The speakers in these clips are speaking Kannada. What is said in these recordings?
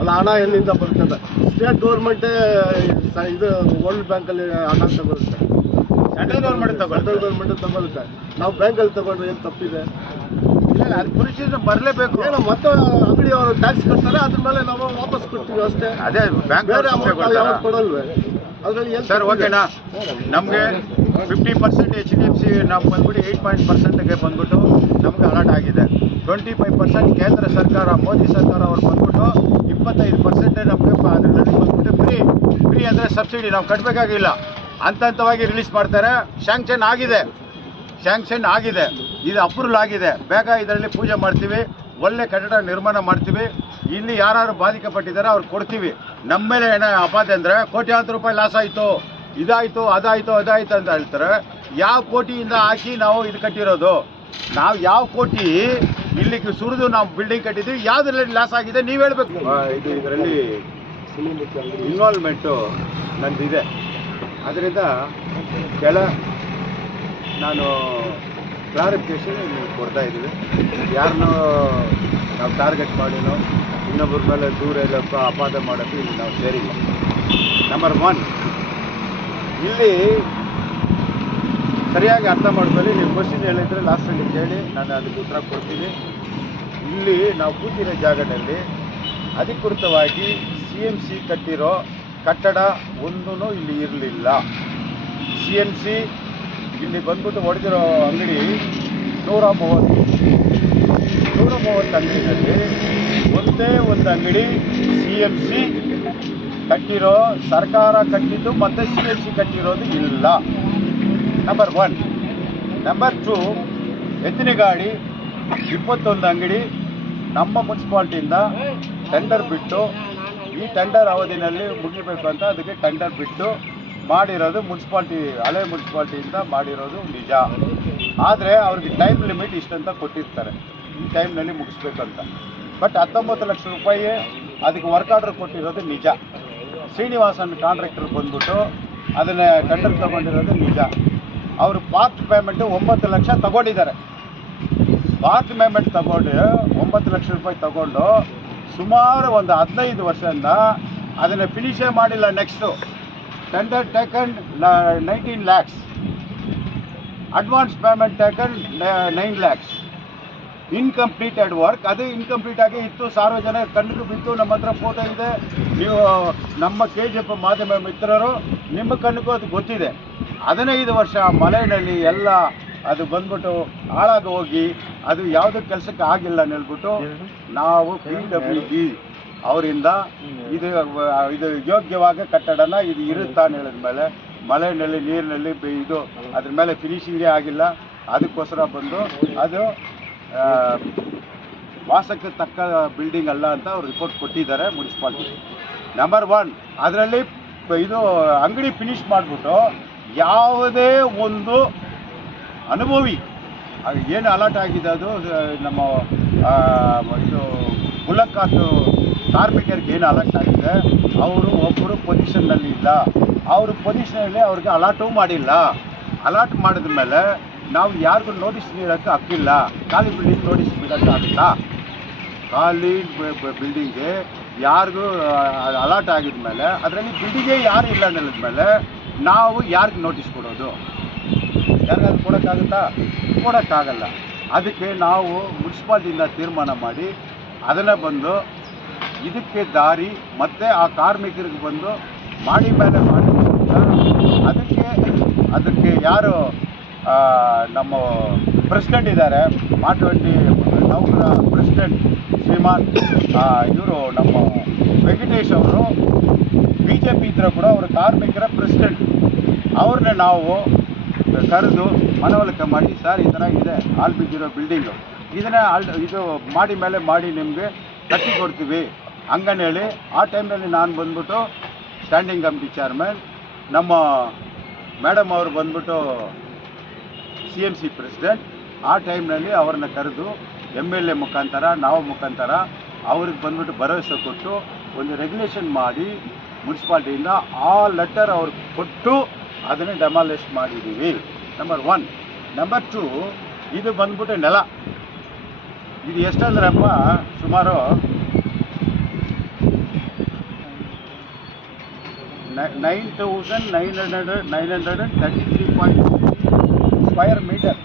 ಅಲ್ಲ, ಹಣ ಎಲ್ಲಿಂದ ಬರ್ತದೆ? ಸ್ಟೇಟ್ ಗೌರ್ಮೆಂಟೇ ಇದು ವರ್ಲ್ಡ್ ಬ್ಯಾಂಕಲ್ಲಿ ಹಣ ತಗೊಳುತ್ತೆ, ಸೆಂಟ್ರಲ್ ಗೌರ್ಮೆಂಟ್ ತಗೊಳುತ್ತೆ. ನಾವು ಬ್ಯಾಂಕಲ್ಲಿ ತಗೊಂಡ್ರೆ ಏನು ತಪ್ಪಿದೆ? ಇಲ್ಲ, ಅದು ಪ್ರೊಸೀಜರ್ ಬರಲೇಬೇಕು. ಏನೋ ಮತ್ತೆ ಅಂಗಡಿ ಅವರು ಟ್ಯಾಕ್ಸ್ ಕಟ್ತಾರೆ, ಅದ್ರ ಮೇಲೆ ನಾವು ವಾಪಸ್ ಕೊಡ್ತೀವಿ ಅಷ್ಟೇ. ಅದೇ ಬ್ಯಾಂಕ್ ಬೇರೆ ಅಮೌಂಟ್ ಯಾವ್ದು ಕೊಡಲ್ವೇ? ಅದರಲ್ಲಿ ಸರ್ ಓಕೆನಾ? ನಮಗೆ 50% HDFC ನಾವು ಬಂದ್ಬಿಟ್ಟು 8% ಬಂದ್ಬಿಟ್ಟು ನಮ್ಗೆ ಅಲಾಟ್ ಆಗಿದೆ. 25% ಕೇಂದ್ರ ಸರ್ಕಾರ ಮೋದಿ ಸರ್ಕಾರ ಅವ್ರು ಬಂದ್ಬಿಟ್ಟು 25% ನಮಗೆ ಅದರಲ್ಲಿ ಬಂದ್ಬಿಟ್ಟು ಫ್ರೀ ಅಂದರೆ ಸಬ್ಸಿಡಿ ನಾವು ಕಟ್ಟಬೇಕಾಗಿಲ್ಲ, ಹಂತವಾಗಿ ರಿಲೀಸ್ ಮಾಡ್ತಾರೆ. ಸ್ಯಾಂಕ್ಷನ್ ಆಗಿದೆ, ಇದು ಅಪ್ರೂವಲ್ ಆಗಿದೆ. ಬೇಗ ಇದರಲ್ಲಿ ಪೂಜೆ ಮಾಡ್ತೀವಿ, ಒಳ್ಳೆ ಕಟ್ಟಡ ನಿರ್ಮಾಣ ಮಾಡ್ತೀವಿ. ಇಲ್ಲಿ ಯಾರು ಬಾಧಿಕಪಟ್ಟಿದ್ದಾರೆ ಅವ್ರು ಕೊಡ್ತೀವಿ. ನಮ್ಮ ಮೇಲೆ ಏನೋ ಅಪಾದೆ ಅಂದರೆ ಕೋಟ್ಯಾಂತರ ರೂಪಾಯಿ ಲಾಸ್ ಆಯಿತು, ಇದಾಯಿತು ಅದಾಯಿತು ಅಂತ ಹೇಳ್ತಾರೆ. ಯಾವ ಕೋಟಿಯಿಂದ ಹಾಕಿ ನಾವು ಇದು ಕಟ್ಟಿರೋದು? ನಾವು ಯಾವ ಕೋಟಿ ಇಲ್ಲಿಗೆ ಸುರಿದು ನಾವು ಬಿಲ್ಡಿಂಗ್ ಕಟ್ಟಿದ್ದೀವಿ? ಯಾವುದ್ರಲ್ಲಿ ಲಾಸ್ ಆಗಿದೆ ನೀವು ಹೇಳಬೇಕು. ಇದರಲ್ಲಿ ಇನ್ವಾಲ್ವ್ಮೆಂಟು ನಂದಿದೆ. ಅದರಿಂದ ನಾನು ಕ್ಲಾರಿಫಿಕೇಶನ್ ಕೊಡ್ತಾ ಇದ್ದೀವಿ. ಯಾರನ್ನೂ ನಾವು ಟಾರ್ಗೆಟ್ ಮಾಡಿನೋ ಇನ್ನೊಬ್ಬರ ಮೇಲೆ ದೂರ ಇಲ್ಲಪ್ಪ ಅಪಾದ ಮಾಡೋಕ್ಕೆ ಇಲ್ಲಿ ನಾವು ಸೇರಿಲ್ಲ. ನಂಬರ್ 1, ಇಲ್ಲಿ ಸರಿಯಾಗಿ ಅರ್ಥ ಮಾಡ್ಕೊಳ್ಳಿ. ನೀವು ಕ್ವಶನ್ ಹೇಳಿದರೆ ಲಾಸ್ಟಲ್ಲಿ ಕೇಳಿ, ನಾನು ಅದಕ್ಕೆ ಉತ್ತರ ಕೊಡ್ತೀನಿ. ಇಲ್ಲಿ ನಾವು ಕೂತಿರೋ ಜಾಗದಲ್ಲಿ ಅಧಿಕೃತವಾಗಿ CMC ಕಟ್ಟಿರೋ ಕಟ್ಟಡ ಒಂದೂ ಇಲ್ಲಿ ಇರಲಿಲ್ಲ. CMC ಇಲ್ಲಿ ಬಂದ್ಬಿಟ್ಟು ಹೊಡೆದಿರೋ ಅಂಗಡಿ 130 ಅಂಗಡಿನಲ್ಲಿ ಒಂದೇ ಒಂದು ಅಂಗಡಿ CMC ಕಟ್ಟಿರೋ, ಸರ್ಕಾರ ಕಟ್ಟಿದ್ದು ಮತ್ತು CMC ಕಟ್ಟಿರೋದು ಇಲ್ಲ. ನಂಬರ್ 1. ನಂಬರ್ 2, ಎತ್ತಿನ ಗಾಡಿ 21 ಅಂಗಡಿ ನಮ್ಮ ಮುನ್ಸಿಪಾಲ್ಟಿಯಿಂದ ಟೆಂಡರ್ ಬಿಟ್ಟು, ಈ ಟೆಂಡರ್ ಅವಧಿನಲ್ಲಿ ಮುಗಿಬೇಕು ಅಂತ ಅದಕ್ಕೆ ಟೆಂಡರ್ ಬಿಟ್ಟು ಮಾಡಿರೋದು ಮುನ್ಸಿಪಾಲ್ಟಿ, ಹಳೆ ಮುನ್ಸಿಪಾಲ್ಟಿಯಿಂದ ಮಾಡಿರೋದು ನಿಜ. ಆದರೆ ಅವ್ರಿಗೆ ಟೈಮ್ ಲಿಮಿಟ್ ಇಷ್ಟಂತ ಕೊಟ್ಟಿರ್ತಾರೆ, ಈ ಟೈಮ್ನಲ್ಲಿ ಮುಗಿಸ್ಬೇಕಂತ. ಬಟ್ 19 ಲಕ್ಷ ರೂಪಾಯಿ ಅದಕ್ಕೆ ವರ್ಕ್ ಆರ್ಡರ್ ಕೊಟ್ಟಿರೋದು ನಿಜ. ಶ್ರೀನಿವಾಸನ್ ಕಾಂಟ್ರಾಕ್ಟರ್ ಬಂದ್ಬಿಟ್ಟು ಅದನ್ನೇ ಟೆಂಡರ್ ತೊಗೊಂಡಿರೋದು ನಿಜ. ಅವರು ಪಾರ್ಟ್ ಪೇಮೆಂಟು 9 ಲಕ್ಷ ತಗೊಂಡಿದ್ದಾರೆ. ಪಾರ್ಟ್ ಪೇಮೆಂಟ್ ತಗೊಂಡು 9 ಲಕ್ಷ ರೂಪಾಯಿ ತಗೊಂಡು ಸುಮಾರು ಒಂದು 15 ವರ್ಷದಿಂದ ಅದನ್ನು ಫಿನಿಷೇ ಮಾಡಿಲ್ಲ. Next tender taken 19 lakhs, advance payment taken 9 lakhs. Incompleted work, ಅದು ಇನ್ಕಂಪ್ಲೀಟ್ ಆಗಿ ಇತ್ತು. ಸಾರ್ವಜನಿಕ ಕಣ್ಣಿಗೂ ಬಿತ್ತು. ನಮ್ಮ ಹತ್ರ ಫೋಟೋ ಇದೆ. ನೀವು ನಮ್ಮ KGF ಮಾಧ್ಯಮ ಮಿತ್ರರು, ನಿಮ್ಮ ಕಣ್ಣಿಗೂ ಅದು ಗೊತ್ತಿದೆ. 15 ವರ್ಷ ಮಳೆಯಲ್ಲಿ ಎಲ್ಲ ಅದು ಬಂದ್ಬಿಟ್ಟು ಹಾಳಾಗಿ ಹೋಗಿ ಅದು ಯಾವುದೇ ಕೆಲಸಕ್ಕೆ ಆಗಿಲ್ಲ ಅಂತ ಹೇಳ್ಬಿಟ್ಟು ನಾವು PWD ಅವರಿಂದ ಇದು ಯೋಗ್ಯವಾದ ಕಟ್ಟಡನ ಇದು ಇರುತ್ತಾ ಅಂತ ಹೇಳಿದ್ಮೇಲೆ ಮಳೆಯಲ್ಲಿ ನೀರಿನಲ್ಲಿ ಇದು ಅದ್ರ ಮೇಲೆ ಫಿನಿಶಿಂಗೇ ಆಗಿಲ್ಲ. ಅದಕ್ಕೋಸ್ಕರ ಬಂದು ಅದು ವಾಸಕ್ಕೆ ತಕ್ಕ ಬಿಲ್ಡಿಂಗ್ ಅಲ್ಲ ಅಂತ ಅವ್ರು ರಿಪೋರ್ಟ್ ಕೊಟ್ಟಿದ್ದಾರೆ ಮುನ್ಸಿಪಾಲ್ಟಿ. ನಂಬರ್ 1, ಅದರಲ್ಲಿ ಇದು ಅಂಗಡಿ ಫಿನಿಶ್ ಮಾಡಿಬಿಟ್ಟು ಯಾವುದೇ ಒಂದು ಅನುಭವಿ ಏನು ಅಲಾಟ್ ಆಗಿದೆ ಅದು ನಮ್ಮ ಇದು ಮುಲಕ್ಕಾತು ಕಾರ್ಮಿಕರಿಗೆ ಏನು ಅಲಾಟ್ ಆಗಿದೆ, ಅವರು ಒಬ್ಬರು ಪೊಸಿಷನ್ನಲ್ಲಿ ಇಲ್ಲ. ಅವರು ಪೊಸಿಷನಲ್ಲಿ ಅವ್ರಿಗೆ ಅಲಾಟೂ ಮಾಡಿಲ್ಲ. ಅಲಾಟ್ ಮಾಡಿದ ಮೇಲೆ ನಾವು ಯಾರಿಗೂ ನೋಟಿಸ್ ನೀಡೋಕ್ಕೆ ಹಕ್ಕಿಲ್ಲ. ಖಾಲಿ ಬಿಲ್ಡಿಂಗ್ ನೋಟಿಸ್ ನೀಡೋಕ್ಕೆ ಆಗಿಲ್ಲ. ಖಾಲಿ ಬಿಲ್ಡಿಂಗ್ಗೆ ಯಾರಿಗೂ ಅಲಾಟ್ ಆಗಿದ ಮೇಲೆ ಅದರಲ್ಲಿ ಬಿಲ್ಡಿಂಗೇ ಯಾರು ಇಲ್ಲ ಅನ್ನೋದ್ಮೇಲೆ ನಾವು ಯಾರಿಗೆ ನೋಟಿಸ್ ಕೊಡೋದು? ಯಾರಿಗಾದ್ರು ಕೊಡೋಕ್ಕಾಗುತ್ತಾ? ಕೊಡೋಕ್ಕಾಗಲ್ಲ. ಅದಕ್ಕೆ ನಾವು ಮುನ್ಸಿಪಾಲ್ಟಿಯಿಂದ ತೀರ್ಮಾನ ಮಾಡಿ ಅದನ್ನು ಬಂದು ಇದಕ್ಕೆ ದಾರಿ ಮತ್ತು ಆ ಕಾರ್ಮಿಕರಿಗೆ ಬಂದು ಮಾಡಿ ಮೇಲೆ ಮಾಡಿ ಅದಕ್ಕೆ ಯಾರು ನಮ್ಮ ಪ್ರೆಸಿಡೆಂಟ್ ಇದ್ದಾರೆ, ಮಾಟವಟ್ಟಿ ನೌಕರ ಪ್ರೆಸಿಡೆಂಟ್ ಶ್ರೀಮಾನ್ ಇವರು ನಮ್ಮ ವೆಂಕಟೇಶ್ ಅವರು BJP ಇದ್ದರೂ ಕೂಡ ಅವರು ಕಾರ್ಮಿಕರ ಪ್ರೆಸಿಡೆಂಟ್. ಅವ್ರನ್ನ ನಾವು ಕರೆದು ಮನವೊಲಿಕೆ ಮಾಡಿ, ಸರ್ ಈ ಥರ ಇದೆ ಹಾಲು ಬಿದ್ದಿರೋ ಬಿಲ್ಡಿಂಗು, ಇದನ್ನೇ ಇದು ಮಾಡಿ ನಿಮಗೆ ಕಟ್ಟಿ ಕೊಡ್ತೀವಿ ಹಂಗಂದು ಹೇಳಿ. ಆ ಟೈಮ್ನಲ್ಲಿ ನಾನು ಬಂದ್ಬಿಟ್ಟು ಸ್ಟ್ಯಾಂಡಿಂಗ್ ಕಮಿಟಿ ಚೇರ್ಮನ್, ನಮ್ಮ ಮೇಡಮ್ ಅವರು ಬಂದ್ಬಿಟ್ಟು CMC ಪ್ರೆಸಿಡೆಂಟ್. ಆ ಟೈಮ್ನಲ್ಲಿ ಅವ್ರನ್ನ ಕರೆದು MLA ಮುಖಾಂತರ ನಾವು ಮುಖಾಂತರ ಅವ್ರಿಗೆ ಬಂದ್ಬಿಟ್ಟು ಭರವಸೆ ಕೊಟ್ಟು ಒಂದು ರೆಗ್ಯುಲೇಷನ್ ಮಾಡಿ ಮುನ್ಸಿಪಾಲ್ಟಿಯಿಂದ ಆ ಲೆಟರ್ ಅವ್ರಿಗೆ ಕೊಟ್ಟು ಅದನ್ನೇ ಡೆಮಾಲಿಷ್ ಮಾಡಿದ್ದೀವಿ. ನಂಬರ್ 1. ನಂಬರ್ 2, ಇದು ಬಂದ್ಬಿಟ್ಟು ನೆಲ. ಇದು ಎಷ್ಟಂದ್ರಪ್ಪ ಸುಮಾರು 9,933.23 ಸ್ಕ್ವಯರ್ ಮೀಟರ್.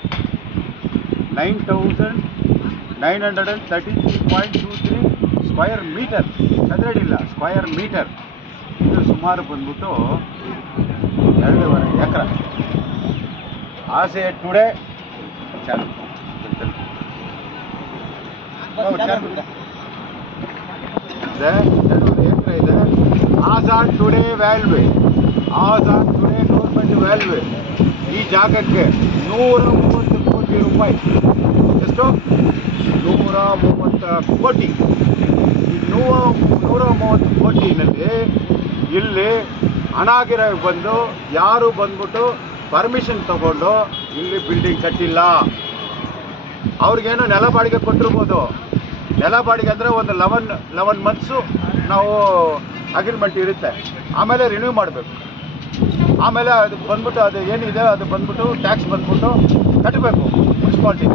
9,933.23 ಸ್ಕ್ವಯರ್ ಮೀಟರ್, ಚದರಡಿಲ್ಲ, ಸ್ಕ್ವಯರ್ ಮೀಟರ್. ಇದು ಸುಮಾರು ಬಂದ್ಬಿಟ್ಟು 2.5 ಎಕರೆ. ಆಸೆ ಟುಡೇ ಚಾಲು ಇದೆ, 2.5 ಎಕರೆ ಇದೆ. ಆಸಾನ್ ಟುಡೇ ವ್ಯಾಲ್ವೆ, ಆಸಾನ್ ಟುಡೇ ಗೌರ್ಮೆಂಟ್ ವ್ಯಾಲ್ವೆ. ಈ ಜಾಗಕ್ಕೆ 130 ಕೋಟಿ ರೂಪಾಯಿ. ಎಷ್ಟು? 130 ಕೋಟಿ. ಈ 130 ಕೋಟಿನಲ್ಲಿ ಇಲ್ಲಿ ಅನಾಗಿರ ಬಂದು ಯಾರು ಬಂದ್ಬಿಟ್ಟು ಪರ್ಮಿಷನ್ ತಗೊಂಡು ಇಲ್ಲಿ ಬಿಲ್ಡಿಂಗ್ ಕಟ್ಟಿಲ್ಲ. ಅವ್ರಿಗೇನು ನೆಲ ಬಾಡಿಗೆ ಕೊಟ್ಟಿರ್ಬೋದು. ನೆಲ ಬಾಡಿಗೆ ಅಂದರೆ ಒಂದು 11 ಮಂತ್ಸು ನಾವು ಅಗ್ರಿಮೆಂಟ್ ಇರುತ್ತೆ. ಆಮೇಲೆ ರಿನ್ಯೂ ಮಾಡಬೇಕು. ಆಮೇಲೆ ಅದು ಬಂದ್ಬಿಟ್ಟು ಅದು ಏನಿದೆ ಅದು ಬಂದ್ಬಿಟ್ಟು ಟ್ಯಾಕ್ಸ್ ಬಂದ್ಬಿಟ್ಟು ಕಟ್ಟಬೇಕು ಮುನ್ಸಿಪಾಲ್ಟಿ.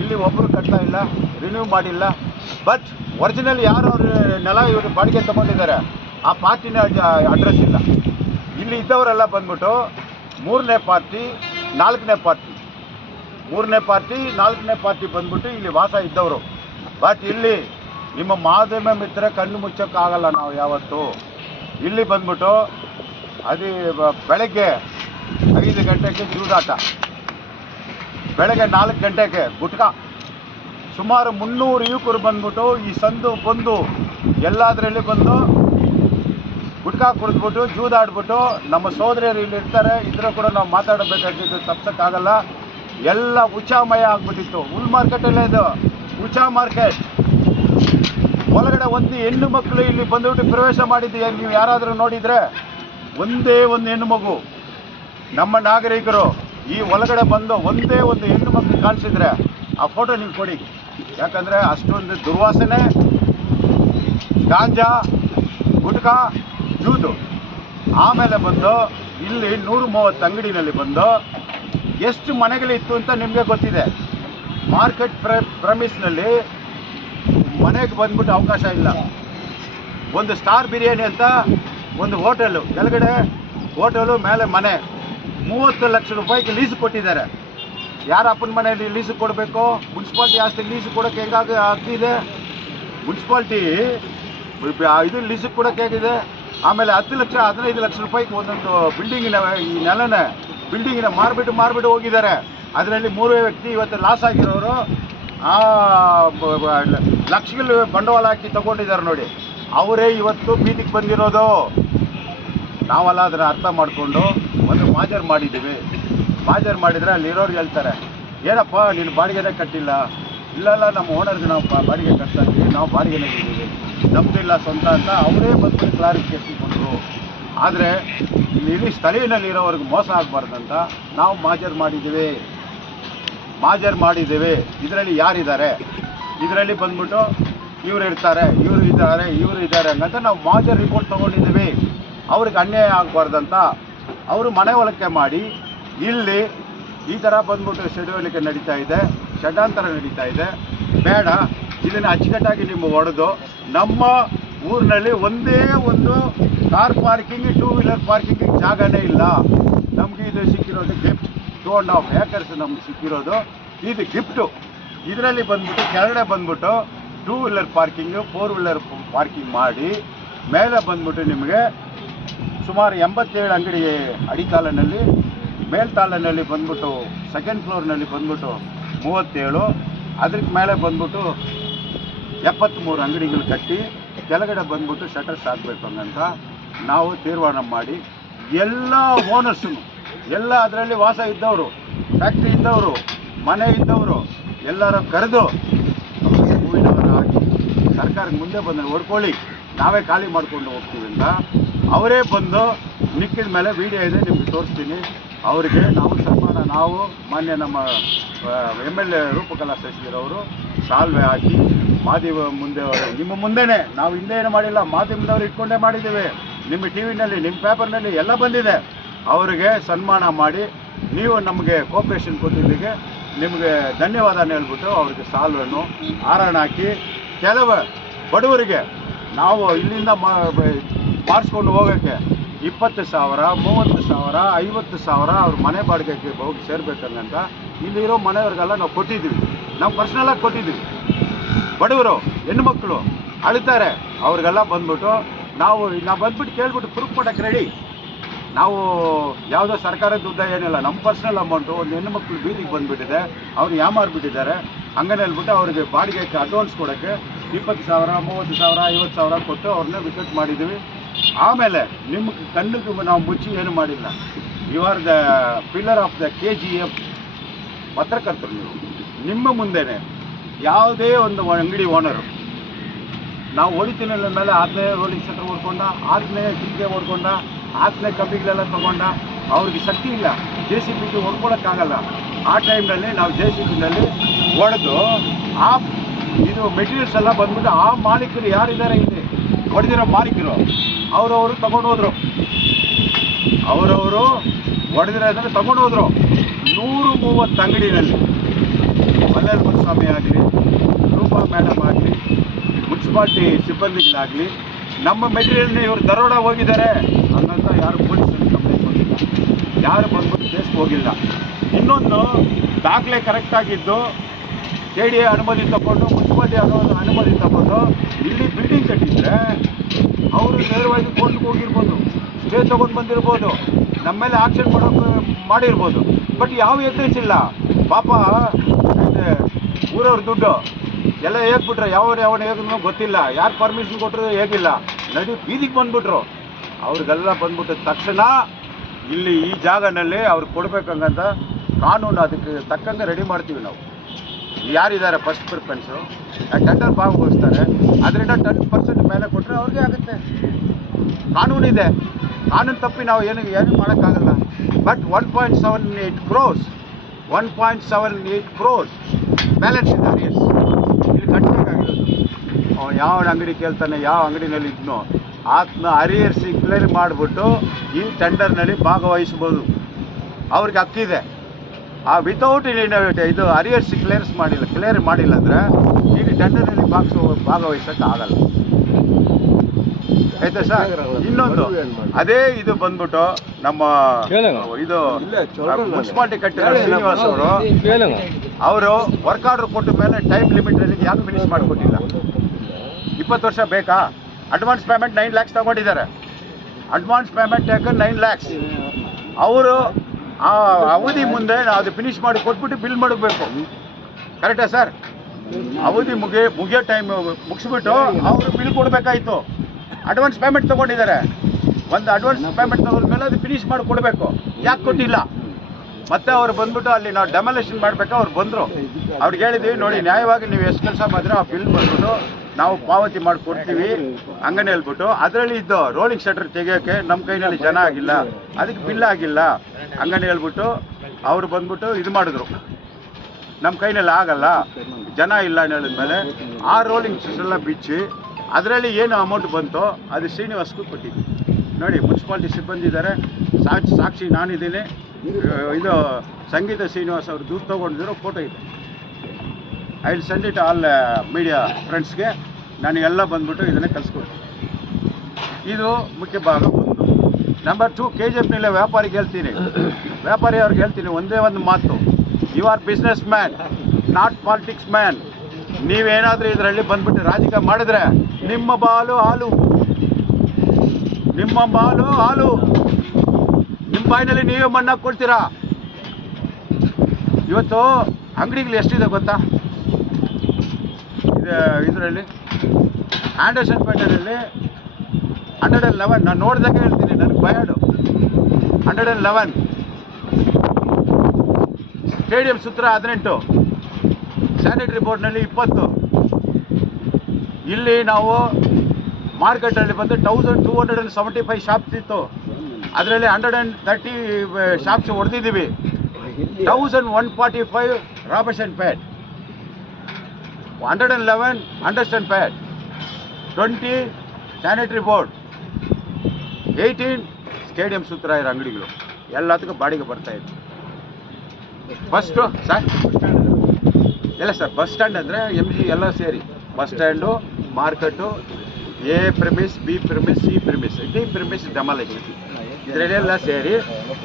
ಇಲ್ಲಿ ಒಬ್ಬರು ಕಟ್ತಾ ಇಲ್ಲ, ರಿನ್ಯೂ ಮಾಡಿಲ್ಲ. ಬಟ್ ಒರಿಜಿನಲ್ ಯಾರು ಅವ್ರ ನೆಲ ಇವರು ಬಾಡಿಗೆ ತೊಗೊಂಡಿದ್ದಾರೆ ಆ ಪಾರ್ಟಿನ ಅಡ್ರೆಸ್ ಇಲ್ಲ. ಇಲ್ಲಿ ಇದ್ದವರೆಲ್ಲ ಬಂದ್ಬಿಟ್ಟು 3ನೇ ಪಾರ್ಟಿ 4ನೇ ಪಾರ್ಟಿ, 3ನೇ ಪಾರ್ಟಿ 4ನೇ ಪಾರ್ಟಿ ಬಂದ್ಬಿಟ್ಟು ಇಲ್ಲಿ ವಾಸ ಇದ್ದವರು. ಬಟ್ ಇಲ್ಲಿ ನಿಮ್ಮ ಮಾಧ್ಯಮ ಮಿತ್ರ ಕಣ್ಣು ಮುಚ್ಚೋಕ್ಕಾಗಲ್ಲ ನಾವು ಯಾವತ್ತು. ಇಲ್ಲಿ ಬಂದ್ಬಿಟ್ಟು ಅದು ಬೆಳಗ್ಗೆ 5 ಗಂಟೆಗೆ ಜೂದಾಟ, ಬೆಳಗ್ಗೆ 4 ಗಂಟೆಗೆ ಗುಟ್ಕಾ. ಸುಮಾರು 300 ಯುವಕರು ಬಂದ್ಬಿಟ್ಟು ಈ ಸಂದು ಬಂದು ಎಲ್ಲದರಲ್ಲಿ ಬಂದು ಗುಟ್ಕಾ ಕುಡಿದ್ಬಿಟ್ಟು ಜೂದಾಡ್ಬಿಟ್ಟು ನಮ್ಮ ಸೋದರಿಯರು ಇಲ್ಲಿ ಇರ್ತಾರೆ. ಇದ್ರೂ ಕೂಡ ನಾವು ಮಾತಾಡಬೇಕಾಗಿದ್ದು ತಪ್ಸೋಕ್ಕಾಗಲ್ಲ. ಎಲ್ಲ ಉಚಾಮಯ ಆಗ್ಬಿಟ್ಟಿತ್ತು. ಹುಲ್ ಮಾರ್ಕೆಟಲ್ಲೇ ಇದು ಉಚಾ ಮಾರ್ಕೆಟ್. ಒಳಗಡೆ ಒಂದು ಹೆಣ್ಣು ಮಕ್ಕಳು ಇಲ್ಲಿ ಬಂದುಬಿಟ್ಟು ಪ್ರವೇಶ ಮಾಡಿದ್ದೀವಿ. ನೀವು ಯಾರಾದರೂ ನೋಡಿದರೆ ಒಂದೇ ಒಂದು ಹೆಣ್ಣು ಮಗು ನಮ್ಮ ನಾಗರಿಕರು ಈ ಒಳಗಡೆ ಬಂದು ಒಂದೇ ಒಂದು ಹೆಣ್ಣು ಮಕ್ಕಳು ಕಾಣಿಸಿದ್ರೆ ಆ ಫೋಟೋ ನೀವು ಕೊಡಿ. ಯಾಕಂದರೆ ಅಷ್ಟೊಂದು ದುರ್ವಾಸನೆ, ಗಾಂಜಾ, ಗುಟ್ಕಾ, ಜೂದು. ಆಮೇಲೆ ಬಂದು ಇಲ್ಲಿ 130 ಅಂಗಡಿನಲ್ಲಿ ಬಂದು ಎಷ್ಟು ಮನೆಗಳಿತ್ತು ಅಂತ ನಿಮಗೆ ಗೊತ್ತಿದೆ. ಮಾರ್ಕೆಟ್ ಪ್ರಮಿಸ್ನಲ್ಲಿ ಮನೆಗೆ ಬಂದ್ಬಿಟ್ಟು ಅವಕಾಶ ಇಲ್ಲ. ಒಂದು ಸ್ಟಾರ್ ಬಿರಿಯಾನಿ ಅಂತ ಒಂದು ಹೋಟೆಲು, ಕೆಳಗಡೆ ಹೋಟೆಲು, ಮೇಲೆ ಮನೆ, 30 ಲಕ್ಷ ರೂಪಾಯಿಗೆ ಲೀಸ್ ಕೊಟ್ಟಿದ್ದಾರೆ. ಯಾರ ಅಪ್ಪನ ಮನೆಯಲ್ಲಿ ಲೀಸು ಕೊಡಬೇಕು? ಮುನ್ಸಿಪಾಲ್ಟಿ ಆಸ್ತಿ ಲೀಸು ಕೊಡೋಕ್ಕೆ ಹೇಗಾಗಿ ಆಗ್ತಿದೆ? ಮುನ್ಸಿಪಾಲ್ಟಿ ಇದು ಲೀಸು ಕೊಡೋಕ್ಕೆ ಹೇಗಿದೆ? ಆಮೇಲೆ 10 ಲಕ್ಷ 15 ಲಕ್ಷ ರೂಪಾಯಿಗೆ ಒಂದೊಂದು ಬಿಲ್ಡಿಂಗಿನ ಈ ನೆಲನೇ ಬಿಲ್ಡಿಂಗಿನ ಮಾರ್ಬಿಟ್ಟು ಹೋಗಿದ್ದಾರೆ. ಅದರಲ್ಲಿ 3 ವ್ಯಕ್ತಿ ಇವತ್ತು ಲಾಸ್ ಆಗಿರೋರು ಲಕ್ಷಗಳು ಬಂಡವಾಳ ಹಾಕಿ ತಗೊಂಡಿದ್ದಾರೆ ನೋಡಿ. ಅವರೇ ಇವತ್ತು ಬೀದಿಗೆ ಬಂದಿರೋದು. ನಾವೆಲ್ಲ ಅದನ್ನು ಅರ್ಥ ಮಾಡಿಕೊಂಡು ಒಂದು ಮಾಜರ್ ಮಾಡಿದ್ದೀವಿ. ಮಾಜರ್ ಮಾಡಿದರೆ ಅಲ್ಲಿರೋರು ಹೇಳ್ತಾರೆ, ಏನಪ್ಪ ನೀನು ಬಾಡಿಗೆನೇ ಕಟ್ಟಿಲ್ಲ. ಇಲ್ಲೆಲ್ಲ ನಮ್ಮ ಓನರ್ಗೆ ನಾವು ಬಾಡಿಗೆ ಕಟ್ತಾ ಇದ್ದೀವಿ, ನಾವು ಬಾಡಿಗೆನೇ ಇದ್ದೀವಿ, ನಮ್ಮದಿಲ್ಲ ಸ್ವಂತ ಅಂತ ಅವರೇ ಬಂದು ಕ್ಲಾರಿಫಿಕೇಶನ್ ಕೊಟ್ಟರು. ಆದರೆ ಇಲ್ಲಿ ಸ್ಥಳೀಯನಲ್ಲಿರೋವ್ರಿಗೆ ಮೋಸ ಆಗಬಾರ್ದಂತ ನಾವು ಮಾಜರ್ ಮಾಡಿದ್ದೀವಿ. ಇದರಲ್ಲಿ ಯಾರಿದ್ದಾರೆ? ಇದರಲ್ಲಿ ಬಂದ್ಬಿಟ್ಟು ಇವರು ಇರ್ತಾರೆ, ಇವರು ಇದ್ದಾರೆ ಹಂಗಂತ ನಾವು ಮಾಜರ್ ರಿಪೋರ್ಟ್ ತೊಗೊಂಡಿದ್ದೀವಿ. ಅವ್ರಿಗೆ ಅನ್ಯಾಯ ಆಗಬಾರ್ದಂತ ಅವರು ಮನೆ ಒಳಕ್ಕೆ ಮಾಡಿ ಇಲ್ಲಿ ಈ ಥರ ಬಂದ್ಬಿಟ್ಟು ಶೆಡ್ಯೂಲಿಕೆ ನಡೀತಾ ಇದೆ, ಷಡ್ಯಂತರ ನಡೀತಾ ಇದೆ. ಬೇಡ, ಇದನ್ನು ಅಚ್ಚುಕಟ್ಟಾಗಿ ನಿಮ್ಮ ಹೊಡೆದು ನಮ್ಮ ಊರಿನಲ್ಲಿ ಒಂದೇ ಒಂದು ಕಾರ್ ಪಾರ್ಕಿಂಗ್, 2 ವೀಲರ್ ಪಾರ್ಕಿಂಗ್ ಜಾಗನೇ ಇಲ್ಲ. ನಮಗೆ ಇದು ಸಿಕ್ಕಿರೋದು ಗಿಫ್ಟ್. 2.5 ಏಕರ್ಸ್ ನಮ್ಗೆ ಸಿಕ್ಕಿರೋದು ಇದು ಗಿಫ್ಟು. ಇದರಲ್ಲಿ ಬಂದ್ಬಿಟ್ಟು ಕೆಳಗಡೆ ಬಂದ್ಬಿಟ್ಟು 2 ವೀಲರ್ ಪಾರ್ಕಿಂಗು, 4 ವೀಲರ್ ಪಾರ್ಕಿಂಗ್ ಮಾಡಿ ಮೇಲೆ ಬಂದ್ಬಿಟ್ಟು ನಿಮಗೆ ಸುಮಾರು 87 ಅಂಗಡಿ ಅಡಿತಾಲನಲ್ಲಿ, ಮೇಲ್ತಾಲನಲ್ಲಿ ಬಂದ್ಬಿಟ್ಟು ಸೆಕೆಂಡ್ ಫ್ಲೋರ್ನಲ್ಲಿ ಬಂದ್ಬಿಟ್ಟು 37, ಅದ್ರ ಮೇಲೆ ಬಂದ್ಬಿಟ್ಟು 73 ಅಂಗಡಿಗಳು ಕಟ್ಟಿ ಕೆಳಗಡೆ ಬಂದ್ಬಿಟ್ಟು ಶಟರ್ಸ್ ಹಾಕಬೇಕು ಹಂಗಂತ ನಾವು ತೀರ್ಮಾನ ಮಾಡಿ ಎಲ್ಲ ಓನರ್ಸು ಎಲ್ಲ ಅದರಲ್ಲಿ ವಾಸ ಇದ್ದವರು, ಫ್ಯಾಕ್ಟ್ರಿ ಇದ್ದವರು, ಮನೆ ಇದ್ದವರು ಎಲ್ಲರ ಕರೆದು ಹೂವಿನವರ ಹಾಕಿ ಸರ್ಕಾರಕ್ಕೆ ಮುಂದೆ ಬಂದು ಹೊಡ್ಕೊಳ್ಳಿ, ನಾವೇ ಖಾಲಿ ಮಾಡ್ಕೊಂಡು ಹೋಗ್ತೀವಿ ಅಂತ ಅವರೇ ಬಂದು ನಿಕ್ಕಿದ ಮೇಲೆ ವಿಡಿಯೋ ಇದೆ ನಿಮಗೆ ತೋರಿಸ್ತೀನಿ. ಅವರಿಗೆ ನಾವು ಸನ್ಮಾನ, ನಾವು ಮಾನ್ಯ ನಮ್ಮ MLA ರೂಪಕಲಾ ಶಶಿರವರು ಸಾಲ್ವೆ ಹಾಕಿ ಮಾಧ್ಯಮ ಮುಂದೆ ನಿಮ್ಮ ಮುಂದೆನೇ, ನಾವು ಹಿಂದೆ ಏನು ಮಾಡಿಲ್ಲ, ಮಾಧ್ಯಮದವ್ರು ಇಟ್ಕೊಂಡೇ ಮಾಡಿದ್ದೀವಿ. ನಿಮ್ಮ ಟಿವಿನಲ್ಲಿ, ನಿಮ್ಮ ಪೇಪರ್ನಲ್ಲಿ ಎಲ್ಲ ಬಂದಿದೆ. ಅವರಿಗೆ ಸನ್ಮಾನ ಮಾಡಿ ನೀವು ನಮಗೆ ಕೋಆಪ್ರೇಷನ್ ಕೊಟ್ಟಿದ್ದಕ್ಕೆ ನಿಮಗೆ ಧನ್ಯವಾದ ಹೇಳ್ಬಿಟ್ಟು ಅವ್ರಿಗೆ ಸಾಲ್ವನ್ನು ಹಾರಾಣ ಹಾಕಿ ಕೆಲವು ಬಡವರಿಗೆ ನಾವು ಇಲ್ಲಿಂದ ಮಾಡಿಸ್ಕೊಂಡು ಹೋಗೋಕ್ಕೆ 20,000 30,000 50,000 ಅವ್ರ ಮನೆ ಬಾಡಿಗೆಗೆ ಹೋಗಿ ಸೇರ್ಬೇಕಂತ ಇಲ್ಲಿರೋ ಮನೆಯವ್ರಿಗೆಲ್ಲ ನಾವು ಕೊಟ್ಟಿದ್ದೀವಿ. ನಾವು ಪರ್ಸ್ನಲಾಗಿ ಕೊಟ್ಟಿದ್ದೀವಿ. ಬಡವರು ಹೆಣ್ಣುಮಕ್ಕಳು ಅಳ್ತಾರೆ, ಅವ್ರಿಗೆಲ್ಲ ಬಂದ್ಬಿಟ್ಟು ನಾವು ಬಂದ್ಬಿಟ್ಟು ಕೇಳ್ಬಿಟ್ಟು ಪ್ರೂಫ್ ಕೊಡೋಕ್ಕೆ ರೆಡಿ. ನಾವು ಯಾವುದೋ ಸರ್ಕಾರದ ದುಡ್ಡ ಏನಿಲ್ಲ, ನಮ್ಮ ಪರ್ಸ್ನಲ್ ಅಮೌಂಟು. ಒಂದು ಹೆಣ್ಣುಮಕ್ಳು ಬೀದಿಗೆ ಬಂದುಬಿಟ್ಟಿದೆ, ಅವ್ರು ಯಾಮಾರ್ಬಿಟ್ಟಿದ್ದಾರೆ. ಹಂಗನೇ ಹೇಳ್ಬಿಟ್ಟು ಅವ್ರಿಗೆ ಬಾಡಿಗೆಗೆ ಅಡ್ವಾನ್ಸ್ ಕೊಡೋಕ್ಕೆ 20,000 30,000 50,000 ಕೊಟ್ಟು ಅವ್ರನ್ನ ವಿಕೆಟ್ ಮಾಡಿದ್ದೀವಿ. ಆಮೇಲೆ ನಿಮ್ಮ ಕಣ್ಣಿಗೆ ನಾವು ಮುಚ್ಚಿ ಏನು ಮಾಡಿಲ್ಲ. You are the pillar of the KGF ಪತ್ರಕರ್ತರು. ನೀವು ನಿಮ್ಮ ಮುಂದೆನೆ ಯಾವುದೇ ಒಂದು ಅಂಗಡಿ ಓನರು ನಾವು ಹೊಡಿತೀನಿ ಮೇಲೆ 8ನೇ ರೋಲಿಂಗ್ ಸೆಂಟರ್ ಹೊಡ್ಕೊಂಡ, 8ನೇ ಕಿಟಕಿ ಹೊಡ್ಕೊಂಡ, 8ನೇ ಕಂಬಿಗಳೆಲ್ಲ ತೊಗೊಂಡ. ಅವ್ರಿಗೆ ಶಕ್ತಿ ಇಲ್ಲ, JCB ಹೊಡ್ಕೊಳಕ್ಕಾಗಲ್ಲ. ಆ ಟೈಮ್ನಲ್ಲಿ ನಾವು JCBನಲ್ಲಿ ಹೊಡೆದು ಇದು ಮೆಟೀರಿಯಲ್ಸ್ ಎಲ್ಲ ಬಂದ್ಬಿಟ್ಟು ಆ ಮಾಲೀಕರು ಯಾರಿದ್ದಾರೆ ಇಲ್ಲಿ ಹೊಡೆದಿರೋ ಮಾಲೀಕರು ಅವರವರು ತಗೊಂಡೋದ್ರು. ಅವರವರು ಹೊಡೆದಿರೋದನ್ನು ತಗೊಂಡೋದ್ರು. 130 ಅಂಗಡಿನಲ್ಲಿ ಮಲ್ಲೇಶ್ವರ ಸ್ವಾಮಿ ಆಗಲಿ, ರೂಪಾ ಮೇಡಮ್ ಆಗಲಿ, ಮುನ್ಸಿಪಾಲ್ಟಿ ಸಿಬ್ಬಂದಿಗಳಾಗಲಿ ನಮ್ಮ ಮೆಟೀರಿಯಲ್ನ ಇವರು ದರೋಡ ಹೋಗಿದ್ದಾರೆ ಹಂಗಂತ ಯಾರು ಪೊಲೀಸರಿಗೆ ಕಂಪ್ಲೇಂಟ್ ಬಂದಿಲ್ಲ, ಯಾರು ಬಂದ್ಬಿಟ್ಟು ಕೇಸ್ಗೆ ಹೋಗಿಲ್ಲ. ಇನ್ನೊಂದು ದಾಖಲೆ ಕರೆಕ್ಟಾಗಿದ್ದು KDA ಅನುಮತಿ ತಗೊಂಡು, ಮುನ್ಸಿಪಾಲ್ಟಿ ಅನುಮತಿ ತಗೊಂಡು ಇಲ್ಲಿ ಬಿಲ್ಡಿಂಗ್ ಕಟ್ಟಿದ್ರೆ ಅವರು ನೇರವಾಗಿ ಕೋರ್ಟ್ಗೆ ಹೋಗಿರ್ಬೋದು, ಸ್ಟೇ ತೊಗೊಂಡು ಬಂದಿರ್ಬೋದು, ನಮ್ಮ ಮೇಲೆ ಆಕ್ಷನ್ ಮಾಡಿರ್ಬೋದು. ಬಟ್ ಯಾವ ಎವಿಡೆನ್ಸ್ ಇಲ್ಲ. ಪಾಪ ಊರವ್ರ ದುಡ್ಡು ಎಲ್ಲ ಹೇಗ್ಬಿಟ್ರೆ ಯಾವನು ಹೇಗೂ ಗೊತ್ತಿಲ್ಲ, ಯಾರು ಪರ್ಮಿಷನ್ ಕೊಟ್ಟರು ಹೇಗಿಲ್ಲ, ನಡಿ ಬೀದಿಗೆ ಬಂದ್ಬಿಟ್ರು. ಅವ್ರಿಗೆಲ್ಲ ಬಂದ್ಬಿಟ್ಟ ತಕ್ಷಣ ಇಲ್ಲಿ ಈ ಜಾಗನಲ್ಲಿ ಅವ್ರಿಗೆ ಕೊಡ್ಬೇಕಂತ ಕಾನೂನು ಅದಕ್ಕೆ ತಕ್ಕಂಗೆ ರೆಡಿ ಮಾಡ್ತೀವಿ ನಾವು. ಯಾರಿದ್ದಾರೆ ಫಸ್ಟ್ ಪ್ರಿಫರೆನ್ಸು ಟೆಂಡರ್ ಭಾಗವಹಿಸ್ತಾರೆ, ಅದರಿಂದ 10% ಮೇಲೆ ಕೊಟ್ಟರೆ ಅವ್ರಿಗೆ ಆಗುತ್ತೆ. ಕಾನೂನಿದೆ, ಕಾನೂನು ತಪ್ಪಿ ನಾವು ಏನು ಮಾಡೋಕ್ಕಾಗಲ್ಲ. ಬಟ್ 1.78 crores ಬ್ಯಾಲೆನ್ಸ್ ಇದೆ ಅರಿಯರ್ಸ್. ಇಲ್ಲಿ ಕಟ್ಟಬೇಕಾಗಿರೋದು ಯಾವ ಅಂಗಡಿ ಕೇಳ್ತಾನೆ, ಯಾವ ಅಂಗಡಿನಲ್ಲಿ ಇದ್ನೋ ಆತನ ಅರಿಯರ್ಸ್ ಕ್ಲಿಯರ್ ಮಾಡಿಬಿಟ್ಟು ಈ ಟೆಂಡರ್ನಲ್ಲಿ ಭಾಗವಹಿಸ್ಬೋದು. ಅವ್ರಿಗೆ ಹಕ್ಕಿದೆ. ವಿತೌಟ್ ಇದು ಅರಿಯರ್ಸ್ ಕ್ಲಿಯರ್ ಮಾಡಿಲ್ಲ ಅಂದರೆ ಈಗ ಟೆಂಡರ್ನಲ್ಲಿ ಭಾಗವಹಿಸೋಕ್ಕೆ ಆಗಲ್ಲ. ಆಯ್ತಾ ಸರ್? ಇನ್ನೊಂದು ಅದೇ ಇದು ಬಂದ್ಬಿಟ್ಟು ನಮ್ಮ ಇದು ಮುನ್ಸಿಪಾಲ್ಟಿ ಕಟ್ಟಿರೋ ಶ್ರೀನಿವಾಸ್ ಅವರು ವರ್ಕ್ ಆರ್ಡರ್ ಕೊಟ್ಟ ಮೇಲೆ ಟೈಮ್ ಲಿಮಿಟಲ್ಲಿ ಯಾಕೆ ಫಿನಿಶ್ ಮಾಡಿಕೊಟ್ಟಿಲ್ಲ? 20 ವರ್ಷ ಬೇಕಾ? ಅಡ್ವಾನ್ಸ್ ಪೇಮೆಂಟ್ 9 lakhs ತಗೊಂಡಿದ್ದಾರೆ. ಅಡ್ವಾನ್ಸ್ ಪೇಮೆಂಟ್ ಯಾಕೆ 9 lakhs? ಅವರು ಆ ಅವಧಿ ಮುಂದೆ ಅದು ಫಿನಿಶ್ ಮಾಡಿ ಕೊಟ್ಬಿಟ್ಟು ಬಿಲ್ ಮಾಡಬೇಕು. ಕರೆಕ್ಟಾ ಸರ್? ಅವಧಿ ಮುಗಿಯೋ ಟೈಮ್ ಮುಗಿಸ್ಬಿಟ್ಟು ಅವರು ಬಿಲ್ ಕೊಡಬೇಕಾಯ್ತು. ಅಡ್ವಾನ್ಸ್ ಪೇಮೆಂಟ್ ತೊಗೊಂಡಿದ್ದಾರೆ. ಒಂದು ಅಡ್ವಾನ್ಸ್ ಪೇಮೆಂಟ್ ತಗೊಂಡ್ಮೇಲೆ ಅದು ಫಿನಿಶ್ ಮಾಡಿ ಕೊಡಬೇಕು. ಯಾಕೆ ಕೊಟ್ಟಿಲ್ಲ? ಮತ್ತೆ ಅವ್ರು ಬಂದ್ಬಿಟ್ಟು ಅಲ್ಲಿ ನಾವು ಡೆಮಾಲೇಷನ್ ಮಾಡಬೇಕಾ ಅವ್ರು ಬಂದರು. ಅವ್ರಿಗೆ ಹೇಳಿದ್ವಿ, ನೋಡಿ ನ್ಯಾಯವಾಗಿ ನೀವು ಎಷ್ಟು ಕೆಲಸ ಮಾಡಿದ್ರೆ ಆ ಬಿಲ್ ಬಂದ್ಬಿಟ್ಟು ನಾವು ಪಾವತಿ ಮಾಡಿ ಕೊಡ್ತೀವಿ ಹಂಗನೇ ಹೇಳ್ಬಿಟ್ಟು. ಅದರಲ್ಲಿ ಇದ್ದು ರೋಲಿಂಗ್ ಶಟರ್ ತೆಗಿಯೋಕ್ಕೆ ನಮ್ಮ ಕೈನಲ್ಲಿ ಜನ ಆಗಿಲ್ಲ, ಅದಕ್ಕೆ ಬಿಲ್ ಆಗಿಲ್ಲ ಹಂಗನೇ ಹೇಳ್ಬಿಟ್ಟು ಅವರು ಬಂದ್ಬಿಟ್ಟು ಇದು ಮಾಡಿದ್ರು. ನಮ್ಮ ಕೈನಲ್ಲಿ ಆಗಲ್ಲ, ಜನ ಇಲ್ಲ ಹೇಳಿದ್ಮೇಲೆ ಆ ರೋಲಿಂಗ್ ಶಟರ್ ಎಲ್ಲ ಬಿಚ್ಚಿ ಅದರಲ್ಲಿ ಏನು ಅಮೌಂಟ್ ಬಂತೋ ಅದು ಶ್ರೀನಿವಾಸ್ಗೂ ಕೊಟ್ಟಿದ್ವಿ. ನೋಡಿ, ಮುನ್ಸಿಪಾಲ್ಟಿ ಸಿಬ್ಬಂದಿ ಇದ್ದಾರೆ, ಸಾಕ್ಷಿ ನಾನಿದ್ದೀನಿ. ಇದು ಸಂಗೀತ ಶ್ರೀನಿವಾಸ್ ಅವರು ದುಡ್ಡು ತೊಗೊಂಡಿರೋ ಫೋಟೋ ಇದೆ. I will send it all media ಫ್ರೆಂಡ್ಸ್ಗೆ. ನನಗೆಲ್ಲ ಬಂದ್ಬಿಟ್ಟು ಇದನ್ನೇ ಕಲಿಸ್ಕೊಡ್ತೀನಿ. ಇದು ಮುಖ್ಯ ಭಾಗ 1. ನಂಬರ್ 2, KGFನಲ್ಲಿ ವ್ಯಾಪಾರಿಗೆ ಹೇಳ್ತೀನಿ, ವ್ಯಾಪಾರಿ ಅವ್ರಿಗೆ ಹೇಳ್ತೀನಿ ಒಂದೇ ಒಂದು ಮಾತು. You are business man, not politics man. ನೀವೇನಾದರೂ ಇದರಲ್ಲಿ ಬಂದ್ಬಿಟ್ಟು ರಾಜಕೀಯ ಮಾಡಿದ್ರೆ ನಿಮ್ಮ ಬಾಲು ಹಾಲು, ನಿಮ್ಮ ಬಾಲು ಹಾಲು, ನಿಮ್ಮ ಬಾಯಿನಲ್ಲಿ ನೀವೇ ಮಣ್ಣಾಗಿ ಕೊಡ್ತೀರಾ. ಇವತ್ತು ಅಂಗಡಿಗಳು ಎಷ್ಟಿದೆ ಗೊತ್ತಾ? ಇದರಲ್ಲಿ ಆ್ಯಂಡರ್ಸನ್ ಪೇಟೆಯಲ್ಲಿ 111, ನಾನು ನೋಡಿದಾಗ ಹೇಳ್ತೀನಿ, ನನಗೆ ಭಯಡು. 111, ಸ್ಟೇಡಿಯಂ ಸುತ್ತ 18, ಸ್ಯಾನಿಟರಿ ಬೋರ್ಡ್ನಲ್ಲಿ 20. ಇಲ್ಲಿ ನಾವು ಮಾರ್ಕೆಟಲ್ಲಿ ಬಂದು 1275 ಶಾಪ್ಸ್ ಇತ್ತು. ಅದರಲ್ಲಿ 130 ಶಾಪ್ಸ್ ಹೊಡೆದಿದ್ದೀವಿ. 1145 Robertsonpet, 111 Andersonpet, 20 sanitary board, 18 stadium ಸುತ್ತ ಇರೋ ಅಂಗಡಿಗಳು ಎಲ್ಲದಕ್ಕೂ ಬಾಡಿಗೆ ಬರ್ತಾಯಿತ್ತು. ಫಸ್ಟು ಸರ್ ಇಲ್ಲ ಸರ್, ಬಸ್ ಸ್ಟ್ಯಾಂಡ್ ಅಂದರೆ MG ಎಲ್ಲ ಸೇರಿ bus stand, market, A premises, B premises, C premises, D premises demolition. ಇದರಲ್ಲೆಲ್ಲ ಸೇರಿ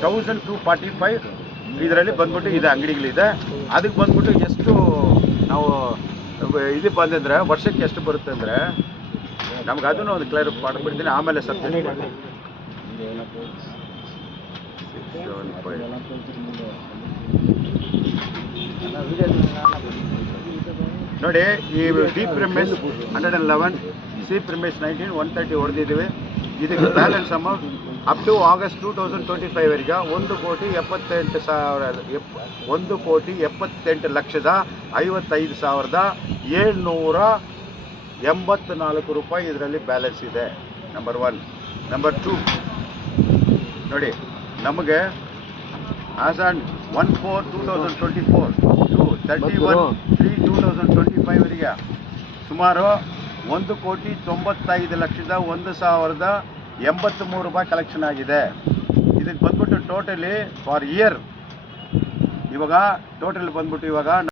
1245 ಇದರಲ್ಲಿ ಬಂದ್ಬಿಟ್ಟು ಇದು ಅಂಗಡಿಗಳಿದೆ. ಅದಕ್ಕೆ ಬಂದ್ಬಿಟ್ಟು ಎಷ್ಟು ನಾವು ಇದು ಬಂದಂದ್ರೆ ವರ್ಷಕ್ಕೆ ಎಷ್ಟು ಬರುತ್ತೆ ಅಂದರೆ ನಮ್ಗೆ ಅದನ್ನು ಒಂದು ಕ್ಲಿಯರ್ ಮಾಡಿಬಿಡ್ತೀನಿ, ಆಮೇಲೆ ಸಬ್ಜೆಕ್ಟ್ ಮಾಡಿ. ನೋಡಿ, ಈ ಡಿ ಪ್ರಿಮಿಸ್ 111, ಸಿ ಪ್ರಿಮಿಸ್ 19, 130 ಹೊಡೆದಿದ್ದೀವಿ. ಇದಕ್ಕೆ balance amount up to August 2025 ವರೆಗೆ 1,78,55,784 ರೂಪಾಯಿ ಇದರಲ್ಲಿ ಬ್ಯಾಲೆನ್ಸ್ ಇದೆ. ನಂಬರ್ 1. ನಂಬರ್ 2 ನೋಡಿ, ನಮಗೆ ಆಸ್ ಆನ್ 1/4/2024 ಟು 31/3/2025 ವರೆಗೆ ಸುಮಾರು 1,95,01,083 ರೂಪಾಯಿ ಕಲೆಕ್ಷನ್ ಆಗಿದೆ. ಇದಕ್ಕೆ ಬಂದ್ಬಿಟ್ಟು ಟೋಟಲಿ ಫಾರ್ ಇಯರ್ ಇವಾಗ ಟೋಟಲ್ ಬಂದ್ಬಿಟ್ಟು ಇವಾಗ